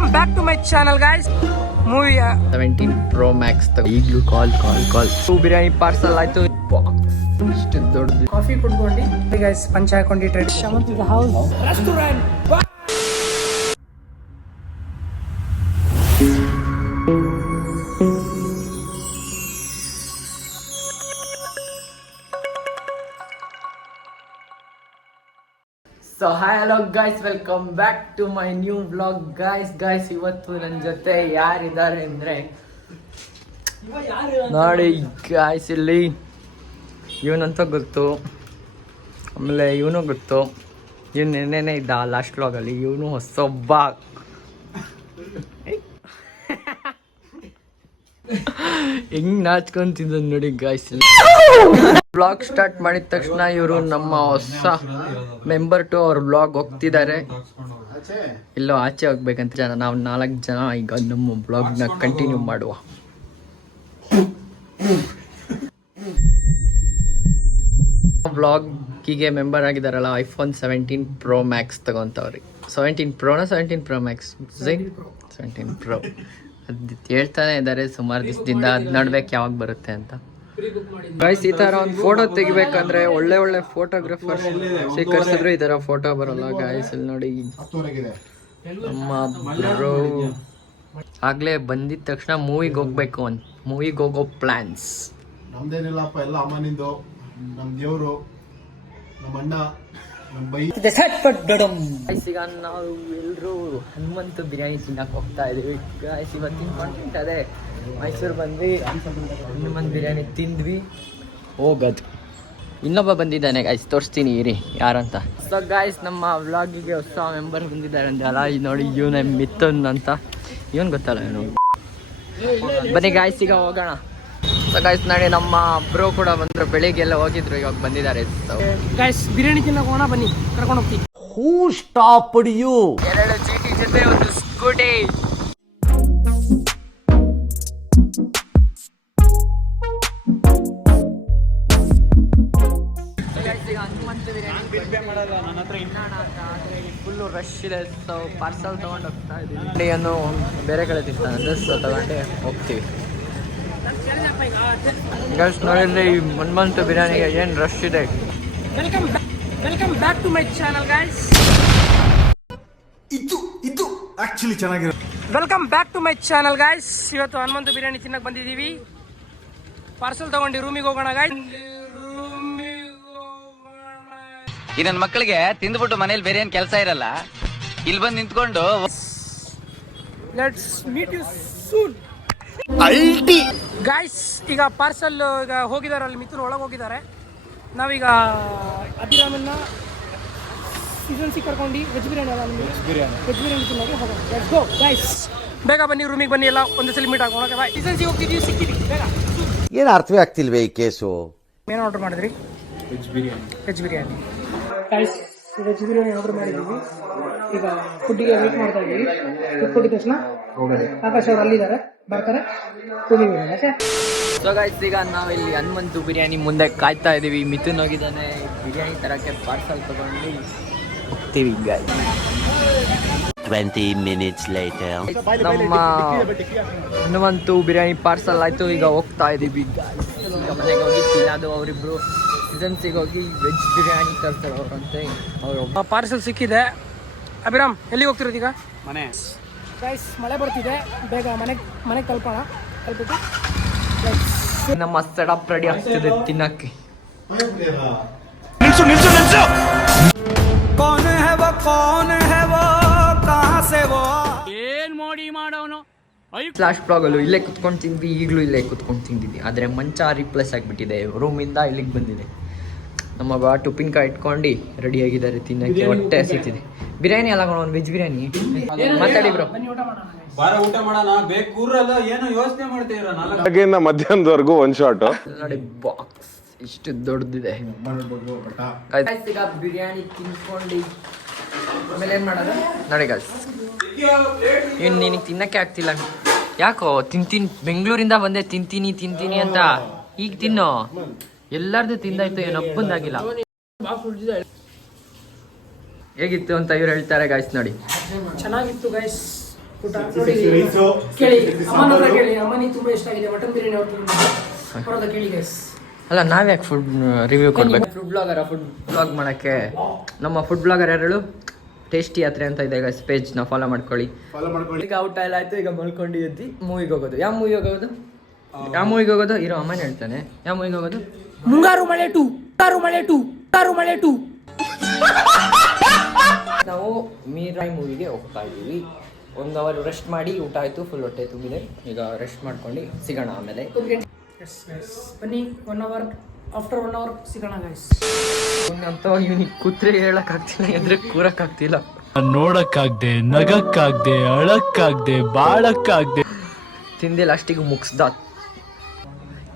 Welcome back to my channel guys. Movie 17 Pro Max ಈಗಲೂ ಕಾಲ್ biryani parcel ಆಯ್ತು. ಇಷ್ಟು ದೊಡ್ಡದು ಕಾಫಿ ಕುಡ್ಕೊಂಡು ಗೈಸ್ ಪಂಚ ಹಾಕೊಂಡಿಟ್ರೆ Shamanth house restaurant. So hi hello guys, welcome back to my new vlog guys. ಇವತ್ತು ನನ್ನ ಜೊತೆ ಯಾರಿದ್ದಾರೆ ಅಂದರೆ ನೋಡಿ ಗೈಸ್, ಇಲ್ಲಿ ಇವನಂತ ಗೊತ್ತು, ಆಮೇಲೆ ಇವನು ಗೊತ್ತು. ಇವನು ನೆನ್ನೆನೇ ಇದ್ದ ಲಾಸ್ಟ್ ವ್ಲಾಗಲ್ಲಿ. ಇವನು ಹೊಸೊಬ್ಬ. ಹೆಂಗ್ ನಾಚ್ಕೊಂತಿದ್ದ ನೋಡಿ ಗಾಯ್ಸ್. ಬ್ಲಾಗ್ ಸ್ಟಾರ್ಟ್ ಮಾಡಿದ ತಕ್ಷಣ ಇವರು ನಮ್ಮ ಹೊಸ ಮೆಂಬರ್ ಟು ಅವ್ರ ಬ್ಲಾಗ್ ಹೋಗ್ತಿದ್ದಾರೆ. ಇಲ್ಲೋ ಆಚೆ ಹೋಗ್ಬೇಕಂತ ನಾವು 4 ಜನ ಈಗ ನಮ್ಮ ಬ್ಲಾಗ್ನ ಕಂಟಿನ್ಯೂ ಮಾಡುವ. ಬ್ಲಾಗಿಗೆ ಮೆಂಬರ್ ಆಗಿದಾರಲ್ಲ, iPhone 17 Pro Max ತಗೊಂತವ್ರಿ. 17 Proನ 17 Pro Max 17 Pro ಅದು ಹೇಳ್ತಾನೆ ಇದ್ದಾರೆ ಸುಮಾರು ದಿವಸದಿಂದ. ಅದು ನೋಡ್ಬೇಕು ಯಾವಾಗ ಬರುತ್ತೆ ಅಂತ. ಗೈಸ್, ಈ ಥರ ಒಂದು ಫೋಟೋ ತೆಗಿಬೇಕಂದ್ರೆ ಒಳ್ಳೆ ಫೋಟೋಗ್ರಾಫರ್ ಸ್ವೀಕರಿಸಿದ್ರು ಈ ಥರ ಫೋಟೋ ಬರೋಲ್ಲ ಗೈಸ್. ಇಲ್ಲಿ ನೋಡಿ ನಮ್ಮ ಬ್ರೋ ಆಗ್ಲೇ ಬಂದಿದ ತಕ್ಷಣ ಮೂವಿಗೆ ಹೋಗ್ಬೇಕು ಅಂತ. ಮೂವಿಗೆ ಹೋಗೋ ಪ್ಲಾನ್ಸ್ ನಮ್ದೇನಿಲ್ಲಪ್ಪ, ಎಲ್ಲ ಅಮ್ಮನಿಂದು, ನಮ್ ದೇವ್ರು, ನಮ್ಮ ಅಣ್ಣ, ನಮ್ಮ ಬೈ. ಈಗ ನಾವು ಎಲ್ಲರೂ ಹನುಮಂತು ಬಿರಿಯಾನಿ ತಿನ್ನಕ್ಕೆ ಹೋಗ್ತಾ ಇದೀವಿ ಗೈಸ್. ಇವತ್ತಿನ ಕಾಂಟೆಂಟ್ ಅದೇ, ಮೈಸೂರು ಬಂದ್ವಿ, ಹನುಮಂತ್ ಬಿರಿಯಾನಿ ತಿಂದ್ವಿ, ಹೋಗೋದು. ಇನ್ನೊಬ್ಬ ಬಂದಿದ್ದಾನೆ ಗೈಸ್, ತೋರಿಸ್ತೀನಿ ಇರಿ ಯಾರಂತ. ಸೊ ಗೈಸ್, ನಮ್ಮ ವ್ಲಾಗಿಗೆ ಹೊಸ ಮೆಂಬರ್ ಬಂದಿದ್ದಾರೆ ಅಂದಲ್ಲ, ಇದು ನೋಡಿ ಇವನೇ ಮಿಥುನ್ ಅಂತ. ಇವನು ಗೊತ್ತಲ್ಲ ಇವನು. ಬನ್ನಿ ಗೈಸ್, ಈಗ ಹೋಗೋಣ. ಸೊ ಗೈಸ್ ನೋಡಿ, ನಮ್ಮ ಬ್ರೋ ಕೂಡ ಬಂದ್ರು, ಬೆಳಿಗ್ಗೆ ಎಲ್ಲ ಹೋಗಿದ್ರು, ಇವಾಗ ಬಂದಿದ್ದಾರೆ. ಗೈಸ್ ಬಿರಿಯಾನಿ ತಿನ್ನಕ್ಕೆ ಹೋಗೋಣ, ಬನ್ನಿ ಕರ್ಕೊಂಡು ಹೋಗ್ತೀವಿ. ಹೂ ಸ್ಟಾಪ್ಡ್ ಯು? 2 ಚೀಟಿ ಜೊತೆ ಒಂದು ಸ್ಕೂಟಿ. ಫುಲ್ಲು ರಶ್ ಇದೆ. ಸೊ ಪಾರ್ಸಲ್ ತಗೊಂಡು ಹೋಗ್ತಾ ಇದ್ದೀವಿ. ಅನ್ನು ಬೇರೆ ಕಡೆ ತಿಂತಾನೆ ಅಂದರೆ ಸೊ ತಗೊಂಡೆ ಹೋಗ್ತೀವಿ. ಗೈಸ್ ನೋಡಿದ್ರೆ ಈ ಹನುಮಂತು ಬಿರಿಯಾನಿಗೆ ಏನು ರಶ್ ಇದೆ. Welcome back to my channel guys. ಇದು ಆಕ್ಚುಲಿ ಚೆನ್ನಾಗಿರೋ. Welcome back to my channel guys. ಇವತ್ತು ಹನುಮಂತು ಬಿರಿಯಾನಿ ತಿನ್ನಕ್ಕೆ ಬಂದಿದ್ದೀವಿ. ಪಾರ್ಸಲ್ ತಗೊಂಡು ರೂಮಿಗೆ ಹೋಗೋಣ ಗೈಸ್. ಈ ನನ್ನ ಮಕ್ಕಳಿಗೆ ತಿಂದ್ಬಿಟ್ಟು ಮನೇಲಿ ಬೇರೆ ಏನ್ ಕೆಲಸ ಇರಲ್ಲ, ಇಲ್ಲಿ ಬಂದು ನಿಂತ್ಕೊಂಡು let's meet you soon guys. ಈಗ ಪಾರ್ಸಲ್ ಈಗ ಹೋಗಿದ್ದಾರೆ, ಅಲ್ಲಿ ಮಿಥುನ್ ಒಳಗೆ ಹೋಗಿದ್ದಾರೆ. ನಾವೀಗ ಅಭಿರಾಮನ್ನ ಸೀಸನ್ಸಿ ಕರ್ಕೊಂಡು ವೆಜ್ ಬಿರಿಯಾನಿ ತಿನ್ನೋಕೆ ಹೋಗೋಣ. Let's go guys. ಬೇಗ ಬನ್ನಿ, ರೂಮಿಗೆ ಬನ್ನಿ, ಎಲ್ಲ ಒಂದೇ ಸಲ ಮೀಟ್ ಆಗೋಣ. ಬಾಯ್. ಸೀಸನ್ಸಿ ಹೋಗ್ತಿದ್ದೀವಿ, ಸಿಕ್ಕಿದ್ವಿ ಬೇಗ. ಏನು ಅರ್ಥವೇ ಆಗ್ತಿಲ್ವೇ ಈ ಕೇಸು? ಏನು ಆರ್ಡರ್ ಮಾಡಿದ್ರಿ? Veg biryani guys. Veg biryani order ಮಾಡಿದ್ದೀವಿ. ಈಗ ಫುಡ್ಡಿಗೆ ವೇಟ್ ಮಾಡ್ತಾ ಇದ್ದೀವಿ. ಫುಡ್ ಕೊಟ್ಟಿದ ತಕ್ಷಣ ಆಕಾಶ್ ಅವರು ಅಲ್ಲಿದ್ದಾರೆ, ಬರ್ತಾರೆ. ಸೊ ಗೈಸ್, ಈಗ ನಾವು ಇಲ್ಲಿ ಹನುಮಂತು ಬಿರಿಯಾನಿ ಮುಂದೆ ಕಾಯ್ತಾ ಇದ್ದೀವಿ. ಮಿಥುನ್ ಹೋಗಿದ್ದಾನೆ ಬಿರಿಯಾನಿ ತರಕ್ಕೆ, ಪಾರ್ಸಲ್ ತಗೊಂಡು ಹೋಗ್ತೀವಿ ಗೈಸ್. 20 minutes later. ನಮ್ಮ ಹನುಮಂತು ಬಿರಿಯಾನಿ ಪಾರ್ಸಲ್ ಆಯಿತು, ಈಗ ಹೋಗ್ತಾ ಇದ್ದೀವಿ ಗೈಸ್. ಈಗ ಮನೆಗೆ ಹೋಗಿ ತಿನ್ನೋದು. ಅವರಿಬ್ರು ಸೀಸನ್ಸಿಗೆ ಹೋಗಿ ವೆಜ್ ಬಿರಿಯಾನಿ ತರ್ತಾರೆ ಅವರಂತೆ. ಅವರು ಪಾರ್ಸಲ್ ಸಿಕ್ಕಿದೆ. ಅಭಿರಾಮ್ ಎಲ್ಲಿಗೆ ಹೋಗ್ತಿರೋದು ಈಗ? ಮನೆ ಗೈಸ್. ಮಳೆ ಬರ್ತಿದೆ, ಬೇಗ ಮನೆಗೆ ತಲುಪಿಟ್ಟು ನಮ್ಮ ಸೆಟಪ್ ರೆಡಿ ಆಗ್ತಿದೆ ತಿನ್ನಕ್ಕೆ. ಏನ್ ಮೋಡಿ ಮಾಡೋನು. ಫ್ಲಾಶ್ ಬ್ಲಾಗಲ್ಲೂ ಇಲ್ಲೇ ಕುತ್ಕೊಂಡು ತಿಂದ್ವಿ, ಈಗಲೂ ಇಲ್ಲೇ ಕುತ್ಕೊಂಡು ತಿಂದಿದ್ವಿ. ಆದರೆ ಮಂಚ ರಿಪ್ಲೇಸ್ ಆಗಿಬಿಟ್ಟಿದೆ, ರೂಮಿಂದ ಇಲ್ಲಿಗೆ ಬಂದಿದೆ. ನಮ್ಮ ಬಾಟ್ ಉಪ್ಪಿನಕಾಯಿ ಇಟ್ಕೊಂಡು ರೆಡಿಯಾಗಿದ್ದಾರೆ ತಿನ್ನಕ್ಕೆ. ಹೊಟ್ಟೆ ಹಸಿತಿದೆ. ಬಿರಿಯಾನಿ ಅಲ್ಲ ಒಂದು ವೆಜ್ ಬಿರಿಯಾನಿ. ಮಾತಾಡಿ ಬ್ರೋ. ಊಟ ಮಾಡೋಣ. ಬೇಕೂರಲ್ಲ, ಏನೋ ಯೋಚನೆ ಮಾಡ್ತೀರ. ಬೆಳಗ್ಗೆಯಿಂದ ಮಧ್ಯಾಹ್ನದವರೆಗೂ ಒಂದು ಶಾಟ್ ನೋಡಿ. ಬಾಕ್ಸ್ ಇಷ್ಟು ದೊಡ್ಡದಿದೆ. ಈಗ ಬಿರಿಯಾನಿ ತಿನ್ಕೊಂಡು ಆಮೇಲೆ ಏನು ಮಾಡೋದು ನೋಡಿ ಗಾಯ್ಸ್. ಇನ್ನು ನಿನಗೆ ತಿನ್ನಕ್ಕೆ ಆಗ್ತಿಲ್ಲ ಯಾಕೋ? ತಿಂತೀನಿ, ಬೆಂಗಳೂರಿಂದ ಬಂದೆ, ತಿಂತೀನಿ ಅಂತ. ಈಗ ತಿನ್ನೋ. ಎಲ್ಲರದು ತಿಂದಾಯ್ತು, ಏನೊಬ್ಬಂದಾಗಿಲ್ಲ. ಹೇಗಿತ್ತು ಅಂತ ಇವ್ರು ಹೇಳ್ತಾರೆ ಗಾಯ್ಸ್. ನೋಡಿ ಚೆನ್ನಾಗಿತ್ತು ಗೈಸ್. ಊಟ ನೋಡಿ ಕೇಳಿ ಅಮ್ಮನ ಹತ್ರ ಕೇಳಿ ಅಮ್ಮನಿಗೆ ತುಂಬ ಇಷ್ಟ ಆಗಿದೆ ಮಟನ್ ಬಿರಿಯಾನಿ ಅವ್ರದ್ದು ಕೇಳಿ ಗೈಸ್. ಅಲ್ಲ ನಾವ್ಯಾಕೆ ಫುಡ್ ರಿವ್ಯೂ ಕೊಡ್ಬೇಕು? ಫುಡ್ ಬ್ಲಾಗ್ ಮಾಡೋಕ್ಕೆ ನಮ್ಮ ಫುಡ್ ಬ್ಲಾಗರ್ ಯಾರು ಟೇಸ್ಟಿ ಯಾತ್ರೆ ಅಂತ ಇದೆ ಗೈಸ್, ಪೇಜ್ನ ಫಾಲೋ ಮಾಡ್ಕೊಳ್ಳಿ. ಈಗ ಊಟ ಎಲ್ಲ ಆಯ್ತು, ಈಗ ಮಲ್ಕೊಂಡು ಎದ್ದು ಮೂವಿಗೆ ಹೋಗೋದು. ಯಾವ ಮೂವಿಗೆ ಹೋಗೋದು ಇರೋ ಅಮ್ಮನ ಹೇಳ್ತಾನೆ. ಯಾವ ಮೂವಿಗೆ ಹೋಗೋದು? ಮುಂಗಾರು ಮಳೆ ಟು ನಾವು ಮೀರಾಯ್ ಮೂವಿಗೆ ಹೋಗ್ತಾ ಇದ್ದೀವಿ. 1 ಅವರ್ ರೆಸ್ಟ್ ಮಾಡಿ ಊಟ ಆಯಿತು, ಫುಲ್ ಹೊಟ್ಟೆ ತುಂಬಿದೆ. ಈಗ ರೆಸ್ಟ್ ಮಾಡ್ಕೊಂಡು ಸಿಗೋಣ ಆಮೇಲೆ. ಬನ್ನಿ 1 ಅವರ್ ಆಫ್ಟರ್ 1 ಅವರ್ ಸಿಗೋಣ ಗೈಸ್. ಅಂತ ಇವ್ನಿಗೆ ಕೂತ್ರೆ ಹೇಳಕ್ಕಾಗ್ತಿಲ್ಲ, ಎದ್ರೆ ಕೂರಕ್ಕಾಗ್ತಿಲ್ಲ. ನೋಡಕ್ಕಾಗ್ದೆ, ನಗಕ್ಕಾಗ್ದೆ, ಅಳಕ್ಕಾಗ್ದೆ, ಬಾಳಕ್ಕಾಗ್ದೆ. ತಿಂದೆ ಲಾಸ್ಟಿಗೆ ಮುಗಿಸ್ದ.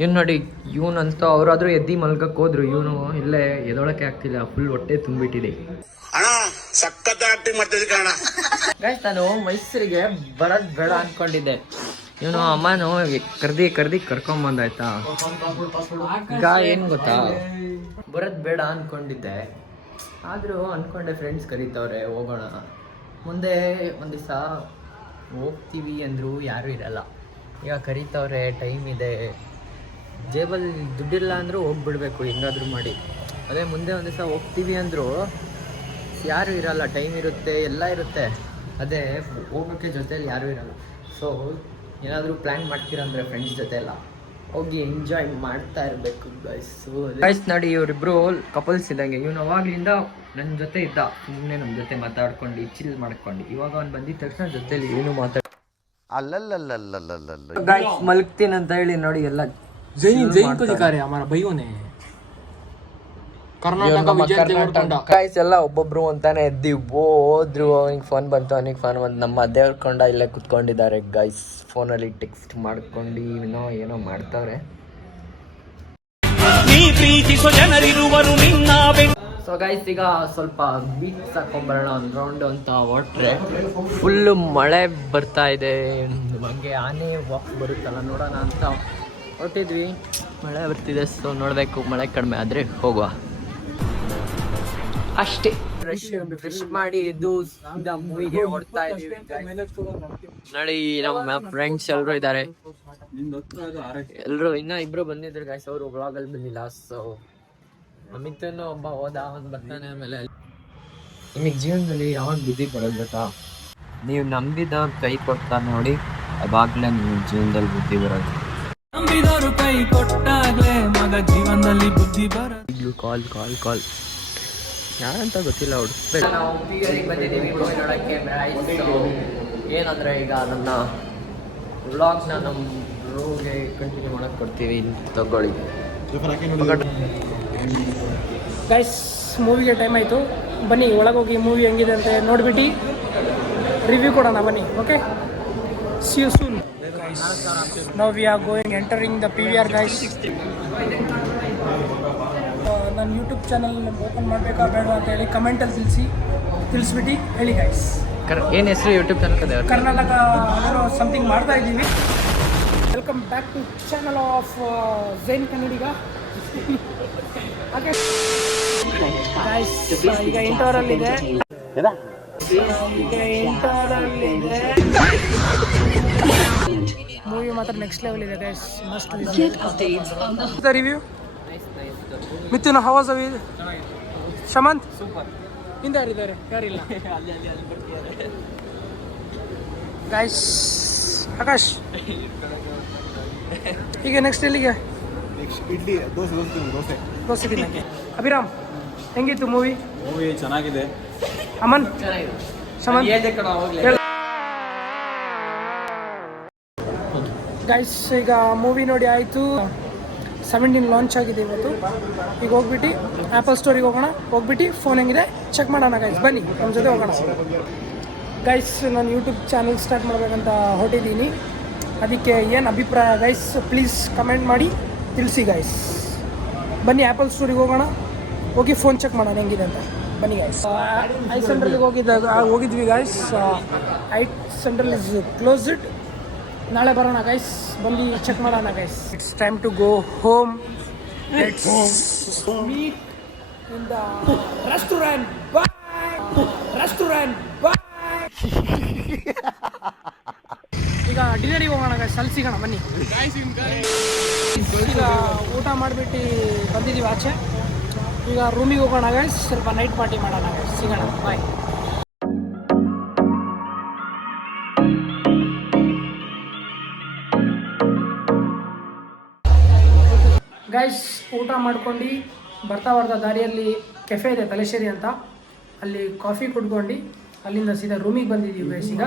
ಇವ್ನು ನೋಡಿ, ಇವನಂತೂ ಅವರಾದ್ರೂ ಎದ್ದಿ ಮಲ್ಗಕ್ಕೆ ಹೋದ್ರು, ಇವನು ಇಲ್ಲೇ ಎದೊಳಕ್ಕೆ ಆಗ್ತಿಲ್ಲ, ಫುಲ್ ಹೊಟ್ಟೆ ತುಂಬಿಟ್ಟಿದೆ. ಗೈಸ್, ನಾನು ಮೈಸೂರಿಗೆ ಬರೋದು ಬೇಡ ಅನ್ಕೊಂಡಿದ್ದೆ. ಇವನು ಅಮ್ಮನು ಕರ್ದಿ ಕರ್ಕೊಂಬಂದಾಯ್ತಾ. ಈಗ ಏನು ಗೊತ್ತಾ, ಬರೋದು ಬೇಡ ಅನ್ಕೊಂಡಿದ್ದೆ, ಆದರೂ ಅನ್ಕೊಂಡೆ ಫ್ರೆಂಡ್ಸ್ ಕರೀತವ್ರೆ ಹೋಗೋಣ. ಮುಂದೆ ಒಂದು ದಿವಸ ಹೋಗ್ತೀವಿ ಅಂದರು ಯಾರೂ ಇರಲ್ಲ. ಈಗ ಕರೀತವ್ರೆ, ಟೈಮ್ ಇದೆ, ಜೇಬಲ್ಲಿ ದುಡ್ಡಿಲ್ಲ ಅಂದರೂ ಹೋಗ್ಬಿಡ್ಬೇಕು ಹೆಂಗಾದ್ರೂ ಮಾಡಿ. ಅದೇ ಮುಂದೆ ಒಂದು ದಿವಸ ಹೋಗ್ತೀವಿ ಅಂದರು ಯಾರೂ ಇರಲ್ಲ, ಟೈಮ್ ಇರುತ್ತೆ, ಎಲ್ಲ ಇರುತ್ತೆ. ಅದೇ ಹೋಗೋಕ್ಕೆ ಜೊತೆಯಲ್ಲಿ ಯಾರೂ ಇರಲ್ಲ. ಸೊ ಏನಾದರೂ ಪ್ಲ್ಯಾನ್ ಮಾಡ್ತೀರಂದರೆ ಫ್ರೆಂಡ್ಸ್ ಜೊತೆ ಎಲ್ಲ ಹೋಗಿ ಎಂಜಾಯ್ ಮಾಡ್ತಾ ಇರಬೇಕು ಗೈಸ್. ನೋಡಿ, ಇವರಿಬ್ಬರು ಕಪಲ್ಸ್ ಇದ್ದಂಗೆ. ಇವನು ಅವಾಗಲಿಂದ ನನ್ನ ಜೊತೆ ಇದ್ದ, ಸುಮ್ಮನೆ ನಮ್ಮ ಜೊತೆ ಮಾತಾಡ್ಕೊಂಡು ಚಿಲ್ ಮಾಡ್ಕೊಂಡು. ಇವಾಗ ಅವ್ನು ಬಂದಿದ ತಕ್ಷಣ ಜೊತೆಲಿ ಇವನು ಮಾತಾಡ ಗೈಸ್ ಮಲ್ಗ್ತೀನಿ ಅಂತ ಹೇಳಿ ನೋಡಿ ಎಲ್ಲ ಗೈಸ್ ಎಲ್ಲ ಒಬ್ಬೊಬ್ರು ಅಂತಾನೆ ಎದ್ದಿ ಹೋದ್ರು. ಅವನಿಗೆ ಫೋನ್ ಬಂತು, ಅವನಿಗೆ ಫೋನ್ ಬಂತು. ನಮ್ಮ ದೇವ್ರ ಕೊಂಡ ಇಲ್ಲೇ ಕುತ್ಕೊಂಡಿದ್ದಾರೆ ಗೈಸ್, ಫೋನಲ್ಲಿ ಟೆಕ್ಸ್ಟ್ ಮಾಡ್ಕೊಂಡು ಏನೋ ಮಾಡ್ತಾವ್ರೆ. ಸೊ ಗೈಸ್, ಈಗ ಸ್ವಲ್ಪ ಬೀಚ್ ಹಾಕೊಂಡ್ಬರೋಣ, ಒಂದು ರೌಂಡ್ ಅಂತ ಹೊಟ್ರೆ ಫುಲ್ಲು ಮಳೆ ಬರ್ತಾ ಇದೆ. ಹಂಗೆ ಆನೆ ವಾಕ್ ಬರುತ್ತಲ್ಲ, ನೋಡೋಣ ಅಂತ ಹೊರಟಿದ್ವಿ. ಮಳೆ ಬರ್ತಿದೆ, ಸೊ ನೋಡಬೇಕು, ಮಳೆ ಕಡಿಮೆ ಆದರೆ ಹೋಗುವ ಅಷ್ಟೇ. ಫ್ರೆಶ್ ಮಾಡಿ ಇದು ಮೂವಿಗೆ ಹೊಡ್ತಾ ಇದೀವಿ. ನೋಡಿ, ನಮ್ಮ ಫ್ರೆಂಡ್ಸ್ ಎಲ್ಲರೂ ಇದ್ದಾರೆ. ಎಲ್ಲರೂ ಇನ್ನ ಇಬ್ರು ಬಂದಿದ್ರು ಗೈಸ್, ಅವರು ವ್ಲಾಗಲ್ಲಿ ಬಂದಿಲ್ಲ. ಸೊ ಅಮಿತನು ಒಬ್ಬ ಹೋದ, ಅವನು ಬರ್ತಾನೆ. ಆಮೇಲೆ ನಿಮಗೆ ಜೀವನದಲ್ಲಿ ಯಾವಾಗ ಬುದ್ಧಿ ಬರೋದು ಗೊತ್ತಾ? ನೀವು ನಂಬಿದ ಕೈ ಕೊಡ್ತಾ ನೋಡಿ, ಅವಾಗಲೇ ನಿಮ್ಮ ಜೀವನದಲ್ಲಿ ಬುದ್ಧಿ ಬರೋದು. ನಂಬಿದವರು ಕೈ ಕೊಟ್ಟಾಗ್ಲೇ ಮಗ ಜೀವನದಲ್ಲಿ ಬುದ್ಧಿ ಬರೋದು. ಕಾಲ್ ಯಾರಂತ ಗೊತ್ತಿಲ್ಲ. ಹುಡುಕ್ಬೇಕು. ನಾವು ಪಿಗರಿಗೆ ಬಂದಿದ್ದೀವಿ ಮೂವಿ ನೋಡೋಕ್ಕೆ. ಏನಂದರೆ ಈಗ ನನ್ನ ವ್ಲಾಗ್ನ ನಮ್ಮ ಬ್ರೋಗೆ ಕಂಟಿನ್ಯೂ ಮಾಡೋಕ್ಕೆ ಕೊಡ್ತೀವಿ, ತಗೊಳ್ಳಿ ಗೈಸ್. ಮೂವಿಗೆ ಟೈಮ್ ಆಯಿತು, ಬನ್ನಿ ಒಳಗೋಗಿ ಮೂವಿ ಹೆಂಗಿದೆ ಅಂತ ನೋಡಿಬಿಟ್ಟು ರಿವ್ಯೂ ಕೊಡೋಣ ಬನ್ನಿ. Okay, see you soon. Now we are going entering the PVR guys. ನನ್ನ ಯೂಟ್ಯೂಬ್ ಚಾನಲ್ ಓಪನ್ ಮಾಡಬೇಕಾ ಬೇಡ ಅಂತ ಹೇಳಿ ಕಮೆಂಟಲ್ಲಿ ತಿಳಿಸ್ಬಿಟ್ಟು ಹೇಳಿ ಗೈಸ್. ಏನು ಹೆಸರು ಯೂಟ್ಯೂಬ್ ಚಾನಲ್? ಕರ್ನಾಟಕ ಅನ್ನೋ ಸಮಥಿಂಗ್ ಮಾಡ್ತಾ ಇದ್ದೀವಿ. Welcome back to channel of Zain Kannadiga. Guys, ಈಗ ಇಂಟರ್ವರಲ್ಲಿದೆ. ಮೂವಿ ಮಾತ್ರ ನೆಕ್ಸ್ಟ್ ಲೆವೆಲ್ ಇದೆ guys, must visit. Review Mithun, how was the Shamanth? ಹಿಂದೆ ಯಾರಿದ್ದಾರೆ? ಯಾರಿಲ್ಲ ಗೈಸ್. ಆಕಾಶ್, ಈಗ ನೆಕ್ಸ್ಟ್ ಎಲ್ಲಿಗೆ? ಇಡ್ಲಿ, ದೋಸೆ ತಿನ್ನಕ್ಕೆ. ಅಭಿರಾಮ್, ಹೆಂಗಿತ್ತು ಮೂವಿ? ಚೆನ್ನಾಗಿದೆ. ಅಮನ್, ಶಮಂತ್ ಗೈಸ್, ಈಗ ಮೂವಿ ನೋಡಿ ಆಯಿತು. 17 ಲಾಂಚ್ ಆಗಿದೆ ಇವತ್ತು. ಈಗ ಹೋಗ್ಬಿಟ್ಟು ಆ್ಯಪಲ್ ಸ್ಟೋರಿಗೆ ಹೋಗ್ಬಿಟ್ಟು ಫೋನ್ ಹೆಂಗಿದೆ ಚೆಕ್ ಮಾಡೋಣ ಗೈಸ್. ಬನ್ನಿ ನಮ್ಮ ಜೊತೆ ಹೋಗೋಣ ಗೈಸ್. ನಾನು ಯೂಟ್ಯೂಬ್ ಚಾನಲ್ ಸ್ಟಾರ್ಟ್ ಮಾಡಬೇಕಂತ ಹೊರಟಿದ್ದೀನಿ. ಅದಕ್ಕೆ ಏನು ಅಭಿಪ್ರಾಯ ಗೈಸ್, ಪ್ಲೀಸ್ ಕಮೆಂಟ್ ಮಾಡಿ ತಿಳಿಸಿ ಗೈಸ್. ಬನ್ನಿ ಆ್ಯಪಲ್ ಸ್ಟೋರಿಗೆ ಹೋಗಿ ಫೋನ್ ಚೆಕ್ ಮಾಡೋಣ ಹೆಂಗಿದೆ ಅಂತ. ಬನ್ನಿ ಗೈಸ್. ಐ ಸೆಂಟ್ರಲ್ಗೆ ಹೋಗಿದ್ವಿ guys. I Central is closed. ನಾಳೆ ಬರೋಣ ಗೈಸ್, ಬಂದು ಚೆಕ್ ಮಾಡೋಣ guys. It's time to go home. Let's meet in the restaurant. Bye. ಡಿನ್ನರಿಗೆ ಹೋಗೋಣ ಗೈಸ್, ಅಲ್ಲಿ ಸಿಗೋಣ ಬನ್ನಿ. ಈಗ ಊಟ ಮಾಡಿಬಿಟ್ಟು ಬಂದಿದ್ದೀವಿ ಆಚೆ. ಈಗ ರೂಮಿಗೆ ಹೋಗೋಣ ಗೈಸ್, ಸ್ವಲ್ಪ ನೈಟ್ ಪಾರ್ಟಿ ಮಾಡೋಣ ಗೈಸ್. ಸಿಗೋಣ, ಬಾಯ್. ಗೈಸ್ ಊಟ ಮಾಡ್ಕೊಂಡು ಬರ್ತಾ ದಾರಿಯಲ್ಲಿ ಕೆಫೆ ಇದೆ ತಲೆಶೇರಿ ಅಂತ, ಅಲ್ಲಿ ಕಾಫಿ ಕುಡ್ಕೊಂಡು ಅಲ್ಲಿಂದ ಸೀದಾ ರೂಮಿಗೆ ಬಂದಿದ್ದೀವಿ ಗೈಸ್. ಈಗ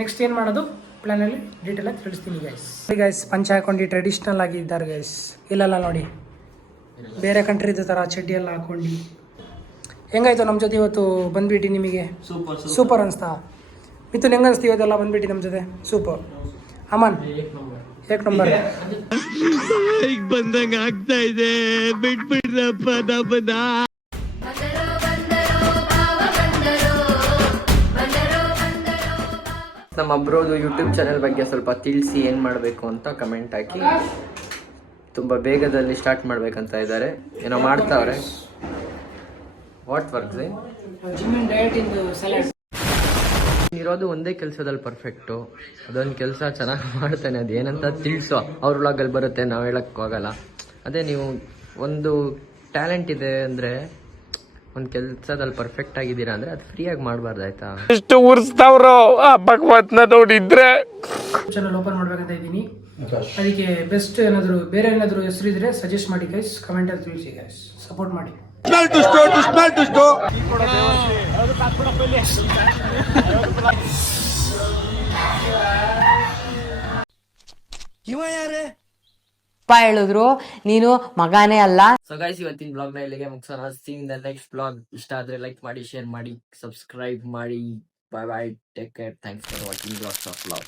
ನೆಕ್ಸ್ಟ್ ಏನು ಮಾಡೋದು ಪ್ಲ್ಯಾನಲ್ಲಿ ಡೀಟೇಲಾಗಿ ತಿಳಿಸ್ತೀನಿ ಗೈಸ್. ಗೈಸ್ ಪಂಚ ಹಾಕೊಂಡು ಟ್ರೆಡಿಷ್ನಲ್ ಆಗಿದ್ದಾರೆ ಗೈಸ್. ಇಲ್ಲಲ್ಲ ನೋಡಿ, ಬೇರೆ ಕಂಟ್ರಿದ ಥರ ಚಡ್ಡಿ ಎಲ್ಲ ಹಾಕೊಂಡು ಹೆಂಗಾಯ್ತು ನಮ್ಮ ಜೊತೆ ಇವತ್ತು ಬಂದ್ಬಿಟ್ಟು ನಿಮಗೆ? ಸೂಪರ್ ಅನಿಸ್ತಾ? ಮಿಥುನ್ ಹೆಂಗೆ ಅನಿಸ್ತು ಇವತ್ತೆಲ್ಲ ಬಂದ್ಬಿಟ್ಟು ನಮ್ಮ ಜೊತೆ? ಸೂಪರ್. ಅಮನ್ ಏಕ್ ನಂಬರ್. ಬಂದಂಗ ಆಗ್ತಾ ಇದೆ, ಬಿಟ್ಬಿಡ್ರಪ್ಪ ದಬ್ಬದ. ನಮ್ಮ ಅಬ್ರೋದು ಯೂಟ್ಯೂಬ್ ಚಾನೆಲ್ ಬಗ್ಗೆ ಸ್ವಲ್ಪ ತಿಳಿಸಿ ಏನು ಮಾಡಬೇಕು ಅಂತ ಕಮೆಂಟ್ ಹಾಕಿ. ತುಂಬ ಬೇಗದಲ್ಲಿ ಸ್ಟಾರ್ಟ್ ಮಾಡ್ಬೇಕಂತ ಇದ್ದಾರೆ, ಏನೋ ಮಾಡ್ತಾವ್ರೆ. What work gym and diet in salad. ಇರೋದು ಒಂದೇ ಕೆಲಸದಲ್ಲಿ ಪರ್ಫೆಕ್ಟು, ಅದೊಂದು ಕೆಲಸ ಚೆನ್ನಾಗಿ ಮಾಡ್ತಾನೆ. ಅದು ಏನಂತ ತಿಳಿಸೋ, ಅವ್ರ ವ್ಲಾಗಲ್ಲಿ ಬರುತ್ತೆ, ನಾವು ಹೇಳಕ್ಕೆ ಹೋಗಲ್ಲ. ಅದೇ ನೀವು ಒಂದು ಟ್ಯಾಲೆಂಟ್ ಇದೆ ಅಂದರೆ, ಒಂದು ಕೆಲಸದಲ್ಲಿ ಪರ್ಫೆಕ್ಟ್ ಆಗಿದ್ದೀರಾ ಅಂದರೆ ಅದು ಫ್ರೀಯಾಗಿ ಮಾಡಬಾರ್ದು, ಆಯ್ತಾ? ಎಷ್ಟು ಉರ್ಸ್ತಾವ್ರೋ ಆ ಭಗವತ್ನ ನೋಡಿದ್ರೆ. ಚಾನಲ್ ಓಪನ್ ಮಾಡ್ಬೇಕಂತ ಇದ್ದೀನಿ, ಅದಕ್ಕೆ ಬೆಸ್ಟ್ ಏನಾದರೂ ಬೇರೆ ಏನಾದರೂ ಹೆಸರು ಇದ್ರೆ ಸಜೆಸ್ಟ್ ಮಾಡಿ ಗೈಸ್, ಕಮೆಂಟಲ್ಲಿ ತಿಳಿಸಿ ಗೈಸ್, ಸಪೋರ್ಟ್ ಮಾಡಿ. ಹೇಳಿದ್ರು ನೀನು ಮಗಾನೇ ಅಲ್ಲ. ಸೊ ಗೈಸ್, ಇವತ್ತಿನ ಬ್ಲಾಗ್ನ ಇಲ್ಲಿಗೆ ಮುಗಿಸೋಣ. See in the next blog. ಇಷ್ಟ ಆದರೆ ಲೈಕ್ ಮಾಡಿ, ಶೇರ್ ಮಾಡಿ, ಸಬ್ಸ್ಕ್ರೈಬ್ ಮಾಡಿ. Bye bye, take care, thanks for watching. Lots of love.